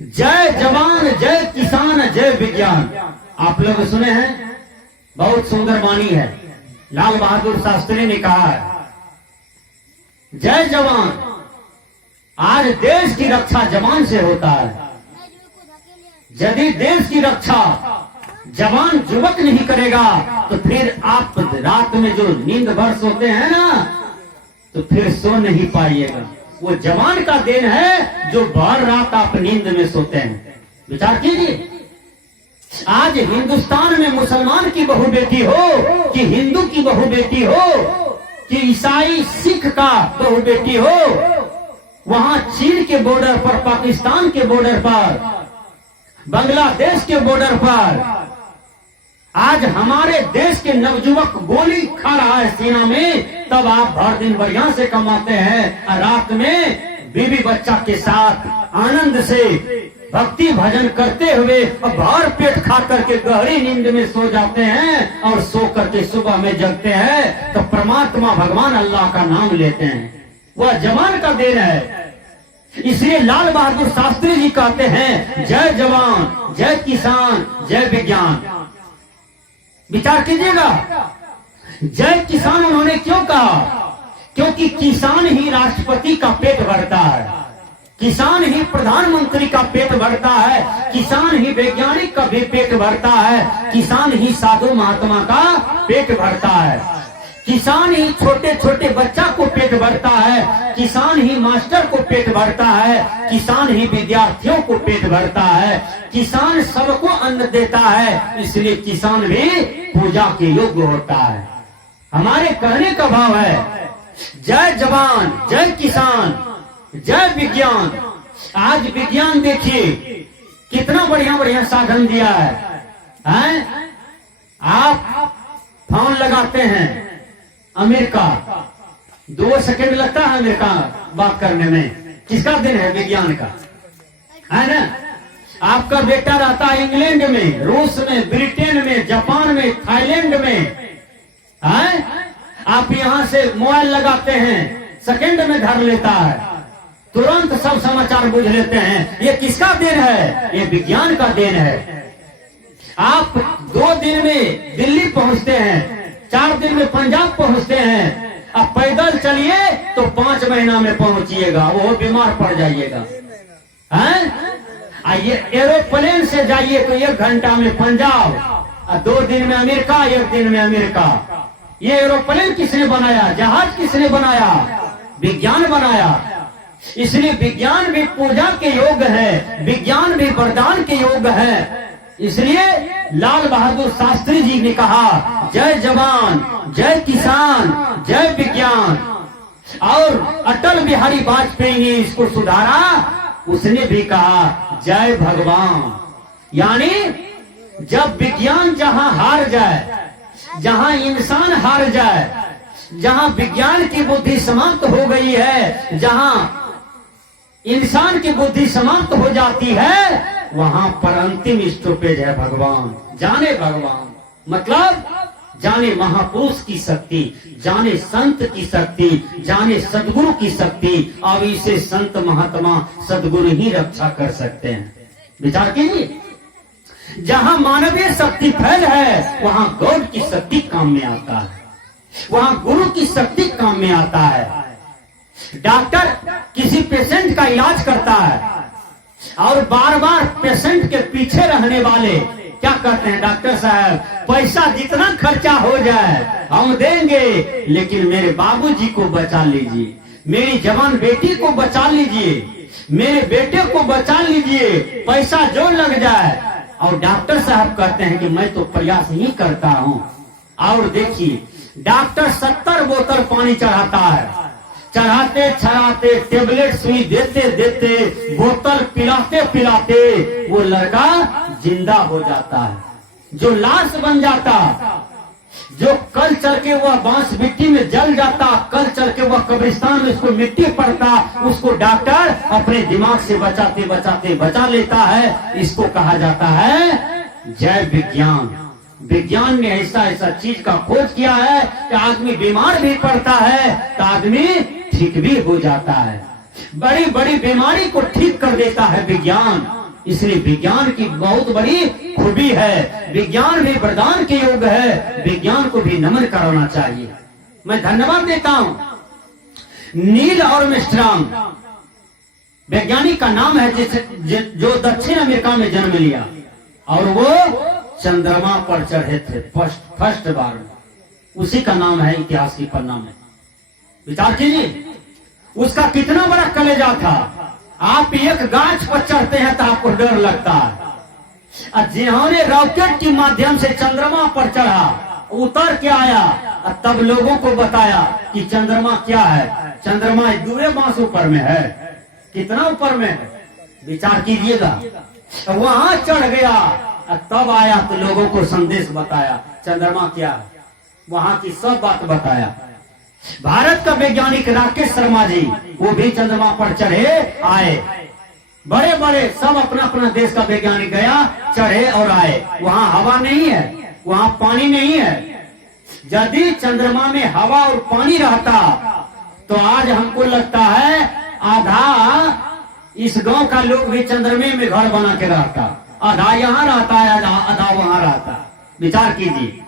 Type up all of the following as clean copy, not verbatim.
जय जवान जय किसान जय विज्ञान। आप लोग सुने हैं, बहुत सुंदर वाणी है। लाल बहादुर शास्त्री ने कहा है, जय जवान। आज देश की रक्षा जवान से होता है। यदि देश की रक्षा जवान युवक नहीं करेगा तो फिर आप रात में जो नींद भर सोते हैं ना, तो फिर सो नहीं पाइएगा। वो जवान का देन है जो भर रात आप नींद में सोते हैं। विचार कीजिए, आज हिंदुस्तान में मुसलमान की बहू बेटी हो कि हिंदू की बहू बेटी हो कि ईसाई सिख का बहू बेटी हो, वहां चीन के बॉर्डर पर, पाकिस्तान के बॉर्डर पर, बांग्लादेश के बॉर्डर पर आज हमारे देश के नवयुवक गोली खा रहा है सीना में, तब आप भर दिन बढ़िया से कमाते हैं और रात में बीवी बच्चा के साथ आनंद से भक्ति भजन करते हुए भर पेट खा करके गहरी नींद में सो जाते हैं और सो करके सुबह में जगते हैं तो परमात्मा भगवान अल्लाह का नाम लेते हैं। वह जवान का देन है। इसलिए लाल बहादुर शास्त्री जी कहते हैं, जय जवान जय किसान जय विज्ञान। विचार कीजिएगा, जय किसान उन्होंने क्यों कहा? क्योंकि किसान ही राष्ट्रपति का पेट भरता है, किसान ही प्रधानमंत्री का पेट भरता है, किसान ही वैज्ञानिक का भी पेट भरता है, किसान ही साधु महात्मा का पेट भरता है, किसान ही छोटे छोटे बच्चा को पेट भरता है, किसान ही मास्टर को पेट भरता है, किसान ही विद्यार्थियों को पेट भरता है, किसान सबको अन्न देता है। इसलिए किसान भी पूजा के योग्य होता है। हमारे कहने का भाव है, जय जवान जय किसान जय विज्ञान। आज विज्ञान देखिए कितना बढ़िया बढ़िया साधन दिया है? आप फोन लगाते हैं अमेरिका, 2 सेकंड लगता है अमेरिका बात करने में। किसका दिन है? विज्ञान का, है ना? आपका बेटा रहता है इंग्लैंड में, रूस में, ब्रिटेन में, जापान में, थाईलैंड में, है? आप यहां से मोबाइल लगाते हैं, सेकंड में धर लेता है, तुरंत सब समाचार बुझ लेते हैं। ये किसका देन है? ये विज्ञान का देन है। आप 2 दिन में दिल्ली पहुंचते हैं, 4 दिन में पंजाब पहुंचते हैं। अब पैदल चलिए तो 5 महीना में पहुंचिएगा, वो बीमार पड़ जाइएगा। ये एरोप्लेन से जाइए तो 1 घंटा में पंजाब, 2 दिन में अमेरिका, 1 दिन में अमेरिका। ये एरोप्लेन किसने बनाया? जहाज किसने बनाया? विज्ञान बनाया। इसलिए विज्ञान भी पूजा के योग्य है, विज्ञान भी वरदान के योग्य है। इसलिए लाल बहादुर शास्त्री जी ने कहा, जय जवान जय किसान जय विज्ञान। और अटल बिहारी वाजपेयी ने इसको सुधारा, उसने भी कहा, जय भगवान। यानी जब विज्ञान जहां हार जाए, जहां इंसान हार जाए, जहां विज्ञान की बुद्धि समाप्त हो गई है, जहां इंसान की बुद्धि समाप्त हो जाती है, वहां पर अंतिम स्टॉपेज है भगवान। जाने भगवान मतलब जाने महापुरुष की शक्ति, जाने संत की शक्ति, जाने सदगुरु की शक्ति। अब इसे संत महात्मा सदगुरु ही रक्षा कर सकते हैं। विचार कीजिए, जहां मानवीय शक्ति फैल है वहां गॉड की शक्ति काम में आता है, वहां गुरु की शक्ति काम में आता है। डॉक्टर किसी पेशेंट का इलाज करता है और बार बार पेशेंट के पीछे रहने वाले क्या करते हैं? डॉक्टर साहब, पैसा जितना खर्चा हो जाए हम देंगे, लेकिन मेरे बाबूजी को बचा लीजिए, मेरी जवान बेटी को बचा लीजिए, मेरे बेटे को बचा लीजिए, पैसा जो लग जाए। और डॉक्टर साहब कहते हैं कि मैं तो प्रयास ही करता हूं। और देखिए, डॉक्टर 70 बोतल पानी चढ़ाता है, चढ़ाते चढ़ाते, टेबलेट सुई देते देते, बोतल पिलाते पिलाते वो लड़का जिंदा हो जाता है, जो लाश बन जाता, जो कल चल के वह बांस मिट्टी में जल जाता, कल चल के वह कब्रिस्तान में उसको मिट्टी पड़ता, उसको डॉक्टर अपने दिमाग से बचाते बचाते बचा लेता है। इसको कहा जाता है जय विज्ञान। विज्ञान ने ऐसा ऐसा चीज का खोज किया है कि आदमी बीमार भी पड़ता है तो आदमी ठीक भी हो जाता है। बड़ी बड़ी बीमारी को ठीक कर देता है विज्ञान। इसलिए विज्ञान की बहुत बड़ी खूबी है। विज्ञान भी वरदान के योग है, विज्ञान को भी नमन करना चाहिए। मैं धन्यवाद देता हूं नील आर्मस्ट्रांग वैज्ञानिक का नाम है, जो दक्षिण अमेरिका में जन्म लिया और वो चंद्रमा पर चढ़े थे फर्स्ट बार में। उसी का नाम है इतिहास की पन्ना में। विचार कीजिए उसका कितना बड़ा कलेजा था। आप एक गाछ पर चढ़ते हैं तो आपको डर लगता है, और जिन्होंने रॉकेट के माध्यम से चंद्रमा पर चढ़ा, उतर के आया और तब लोगों को बताया कि चंद्रमा क्या है। चंद्रमा 2 मास ऊपर में है। कितना ऊपर में है विचार कीजिएगा। वहां चढ़ गया और तब आया तो लोगों को संदेश बताया चंद्रमा क्या है, वहां की सब बात बताया। भारत का वैज्ञानिक राकेश शर्मा जी वो भी चंद्रमा पर चढ़े आए। बड़े बड़े सब अपना अपना देश का वैज्ञानिक गया, चढ़े और आए। वहां हवा नहीं है, वहां पानी नहीं है। यदि चंद्रमा में हवा और पानी रहता तो आज हमको लगता है आधा इस गांव का लोग भी चंद्रमे में घर बना के रहता, आधा यहाँ रहता है, आधा वहां रहता। विचार कीजिए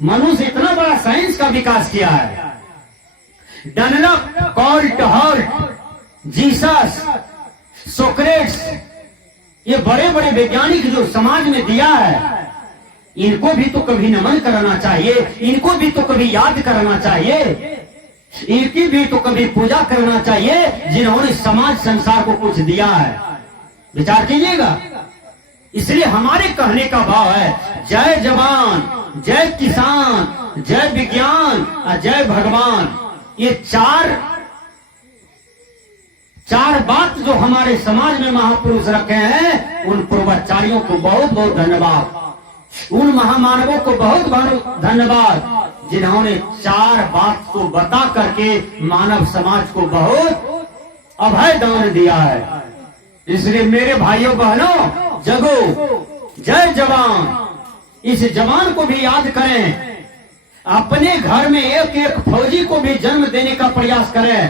मनुष्य इतना बड़ा साइंस का विकास किया है। Dunlop, Colt, halt, Jesus, Socrates, ये बड़े बड़े वैज्ञानिक जो समाज में दिया है, इनको भी तो कभी नमन करना चाहिए, इनको भी तो कभी याद करना चाहिए, इनकी भी तो कभी पूजा करना चाहिए, जिन्होंने समाज संसार को कुछ दिया है। विचार कीजिएगा। इसलिए हमारे कहने का भाव है जय जवान, जय किसान, जय विज्ञान और जय भगवान। ये चार बात जो हमारे समाज में महापुरुष रखे हैं, उन पूर्वाचार्यों को बहुत बहुत धन्यवाद, उन महामानवों को बहुत बहुत धन्यवाद, जिन्होंने 4 बात को बता करके मानव समाज को बहुत अभय दान दिया है। इसलिए मेरे भाइयों बहनों जगो, जय जवान। इस जवान को भी याद करें, अपने घर में एक एक फौजी को भी जन्म देने का प्रयास करें,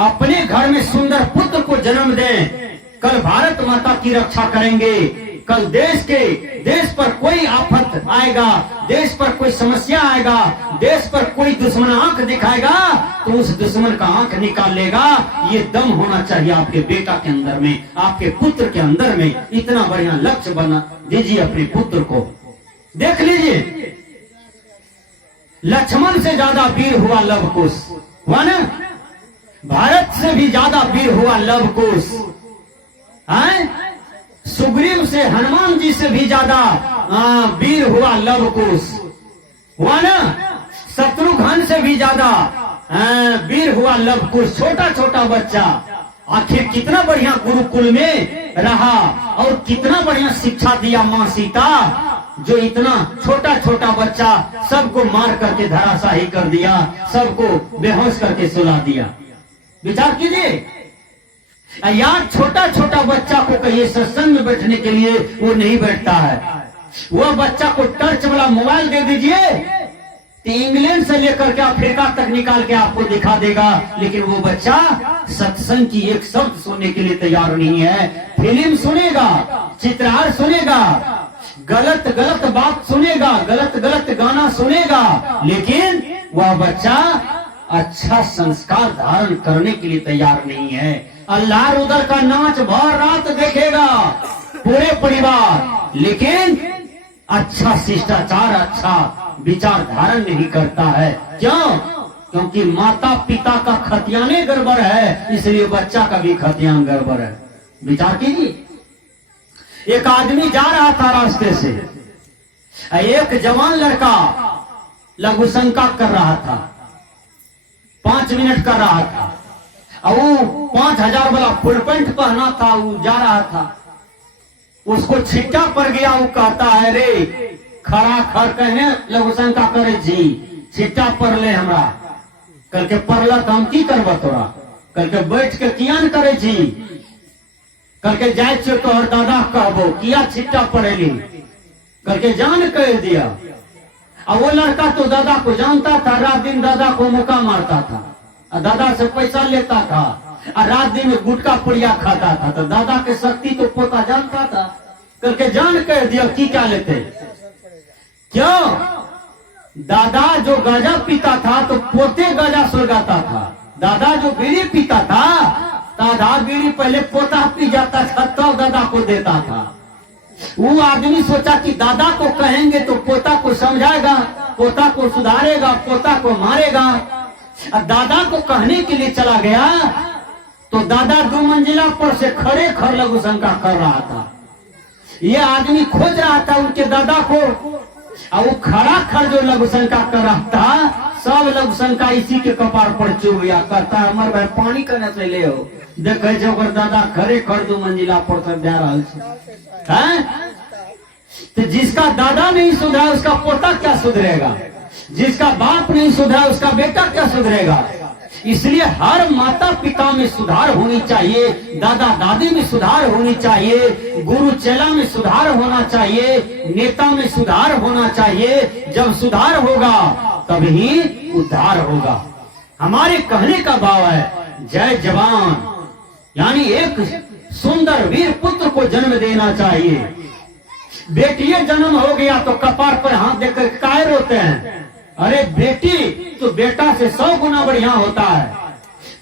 अपने घर में सुंदर पुत्र को जन्म दें। कल भारत माता की रक्षा करेंगे, कल देश पर कोई आफत आएगा, देश पर कोई समस्या आएगा, देश पर कोई दुश्मन आंख दिखाएगा तो उस दुश्मन का आंख निकाल लेगा। ये दम होना चाहिए आपके बेटा के अंदर में, आपके पुत्र के अंदर में। इतना बढ़िया लक्ष्य बना दीजिए अपने पुत्र को। देख लीजिए लक्ष्मण से ज्यादा वीर हुआ लव कुश, हुआ ना? भारत से भी ज्यादा वीर हुआ लव कुश। सुग्रीव से, हनुमान जी से भी ज्यादा वीर हुआ लव कुश, हुआ ना? शत्रुघ्न से भी ज्यादा वीर हुआ लव कुश। छोटा छोटा बच्चा आखिर कितना बढ़िया गुरुकुल में रहा और कितना बढ़िया शिक्षा दिया माँ सीता, जो इतना छोटा छोटा बच्चा सबको मार करके धराशाही कर दिया, सबको बेहोश करके सुला दिया। विचार कीजिए यार, छोटा छोटा बच्चा को कहिए सत्संग में बैठने के लिए वो नहीं बैठता है। वो बच्चा को टच वाला मोबाइल दे दीजिए तो इंग्लैंड से लेकर के अफ्रीका तक निकाल के आपको दिखा देगा, लेकिन वो बच्चा सत्संग की एक शब्द सुनने के लिए तैयार नहीं है। फिल्म सुनेगा, चित्रहार सुनेगा, गलत गलत बात सुनेगा, गलत गलत गाना सुनेगा, लेकिन वह बच्चा अच्छा संस्कार धारण करने के लिए तैयार नहीं है। अल्लाह उधर का नाच भर रात देखेगा पूरे परिवार, लेकिन अच्छा शिष्टाचार, अच्छा विचार धारण नहीं करता है। क्यों? क्योंकि माता पिता का खतियाने गड़बड़ है, इसलिए बच्चा का भी खतियान गड़बड़ है। विचार कीजिए, एक आदमी जा रहा था रास्ते से, एक जवान लड़का लघु शंका कर रहा था, 5 मिनट कर रहा था, और वो 5000 वाला फुल पैंट पहना था, वो जा रहा था, उसको छिट्टा पड़ गया। वो कहता है रे खड़ा खड़ कहने लघु शंका करे जी, छिट्टा पड़ ले हमरा। कल के पड़ला तो हम की करब तोरा, कल के बैठ के किया न करे जी, कल के जाए छो तोहर दादा कहबो किया छिट्टा पड़ेली, कल के जान कह दिया। अब वो लड़का तो दादा को जानता था, रात दिन दादा को मुका मारता था, दादा से पैसा लेता था, और रात दिन में गुटखा पुड़िया खाता था। तो दादा के शक्ति तो पोता जानता था, करके जान कह दिया कि क्या लेते। क्यों? दादा जो गांजा पीता था तो पोते गांजा सुलगाता था। दादा जो बीड़ी पीता था, दादा बीड़ी पहले पोता पी जाता था तब दादा को देता था। वो आदमी सोचा कि दादा को कहेंगे तो पोता को समझाएगा, पोता को सुधारेगा, पोता को मारेगा। और दादा को कहने के लिए चला गया तो दादा 2 मंजिला पर से खड़े खड़ लघु शंका कर रहा था। ये आदमी खोज रहा था उनके दादा को, और वो खड़ा खड़ जो लघु शंका कर रहा था, सब लघु शंका इसी के कपार पर चुभ गया। करता है अमर भाई पानी करने से ले हो, देखे जो दादा खड़े खड़ 2 मंजिला पर से दे रहा है। तो जिसका दादा नहीं सुधरा उसका पोता क्या सुधरेगा, जिसका बाप नहीं सुधरा उसका बेटा क्या सुधरेगा। इसलिए हर माता पिता में सुधार होनी चाहिए, दादा दादी में सुधार होनी चाहिए, गुरु चेला में सुधार होना चाहिए, नेता में सुधार होना चाहिए। जब सुधार होगा तभी उद्धार होगा। हमारे कहने का भाव है जय जवान, यानी एक सुंदर वीर पुत्र को जन्म देना चाहिए। बेटियां जन्म हो गया तो कपार पर हाथ देकर काय रोते हैं। अरे बेटी तो बेटा से 100 गुना बढ़िया होता है।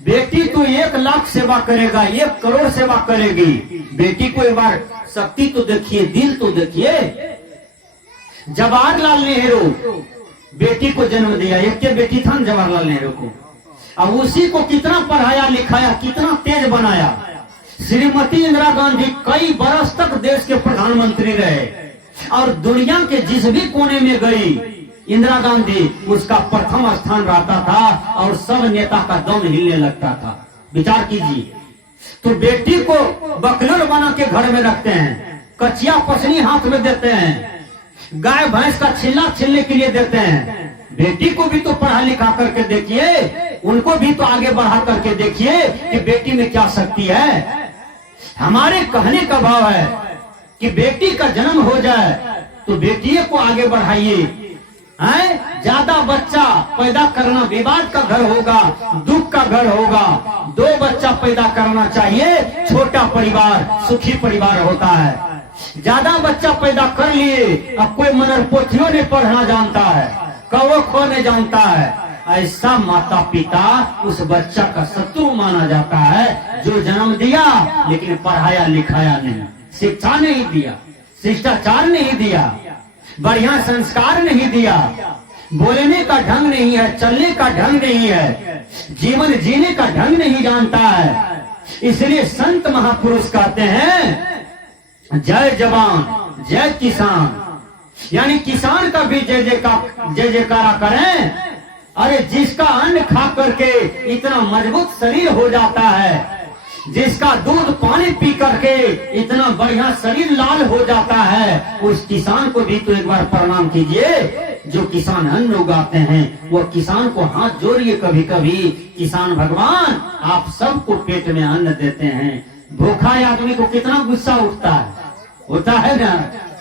बेटी तो 1 लाख सेवा करेगा, 1 करोड़ सेवा करेगी। बेटी को एक बार शक्ति तो देखिए, दिल तो देखिए। जवाहरलाल नेहरू बेटी को जन्म दिया, एक के बेटी था जवाहरलाल नेहरू को, अब उसी को कितना पढ़ाया लिखाया, कितना तेज बनाया। श्रीमती इंदिरा गांधी कई बरस तक देश के प्रधानमंत्री रहे, और दुनिया के जिस भी कोने में गई इंदिरा गांधी उसका प्रथम स्थान रहता था, और सब नेता का दम हिलने लगता था। विचार कीजिए। तो बेटी को बकलोल बना के घर में रखते हैं, कचिया पसनी हाथ में देते हैं, गाय भैंस का छिल्ला छिलने के लिए देते हैं। बेटी को भी तो पढ़ा लिखा करके देखिए, उनको भी तो आगे बढ़ा करके देखिए कि बेटी में क्या शक्ति है। हमारे कहने का भाव है कि बेटी का जन्म हो जाए तो बेटियों को आगे बढ़ाइए। ज्यादा बच्चा पैदा करना विवाद का घर होगा, दुख का घर होगा। 2 बच्चा पैदा करना चाहिए, छोटा परिवार सुखी परिवार होता है। ज्यादा बच्चा पैदा कर लिए, अब कोई मनरपोथियों ने पढ़ना जानता है, कौओ खोने जानता है, ऐसा माता पिता उस बच्चा का शत्रु माना जाता है जो जन्म दिया लेकिन पढ़ाया लिखाया नहीं, शिक्षा नहीं दिया, शिष्टाचार नहीं दिया, बढ़िया संस्कार नहीं दिया, बोलने का ढंग नहीं है, चलने का ढंग नहीं है, जीवन जीने का ढंग नहीं जानता है। इसलिए संत महापुरुष कहते हैं जय जवान जय किसान, यानी किसान का भी जय जयकारा करें। अरे जिसका अन्न खा करके इतना मजबूत शरीर हो जाता है, जिसका दूध पानी पी करके इतना बढ़िया शरीर लाल हो जाता है, उस किसान को भी तो एक बार प्रणाम कीजिए। जो किसान अन्न उगाते हैं वो किसान को हाथ जोड़िए कभी कभी। किसान भगवान आप सबको पेट में अन्न देते हैं। भूखा आदमी को कितना गुस्सा उठता है, होता है ना,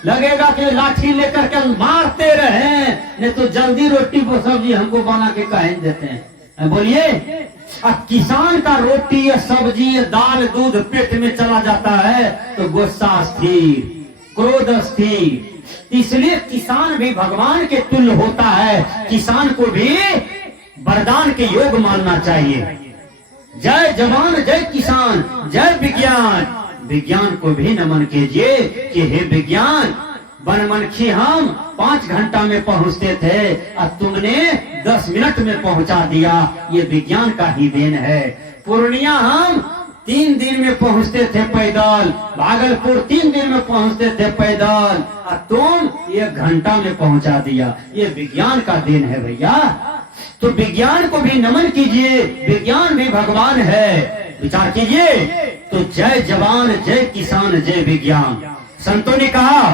लगेगा कि लाठी लेकर के मारते रहे, नहीं तो जल्दी रोटी को सब्जी हमको बना के कहें देते हैं। बोलिए, अब किसान का रोटी या सब्जी या दाल दूध पेट में चला जाता है तो गुस्सा स्थिर, क्रोध स्थिर। इसलिए किसान भी भगवान के तुल्य होता है। किसान को भी वरदान के योग मानना चाहिए। जय जवान जय किसान जय विज्ञान। विज्ञान को भी नमन कीजिए कि हे विज्ञान, बनमनखी हम 5 घंटा में पहुंचते थे और तुमने 10 मिनट में पहुंचा दिया। ये विज्ञान का ही देन है। पूर्णिया हम 3 दिन में पहुंचते थे पैदल, भागलपुर 3 दिन में पहुंचते थे पैदल, और तुम 1 घंटा में पहुंचा दिया। ये विज्ञान का देन है भैया। तो विज्ञान को भी नमन कीजिए, विज्ञान भी भगवान है। विचार कीजिए। तो जय जवान जय किसान जय विज्ञान। संतों ने कहा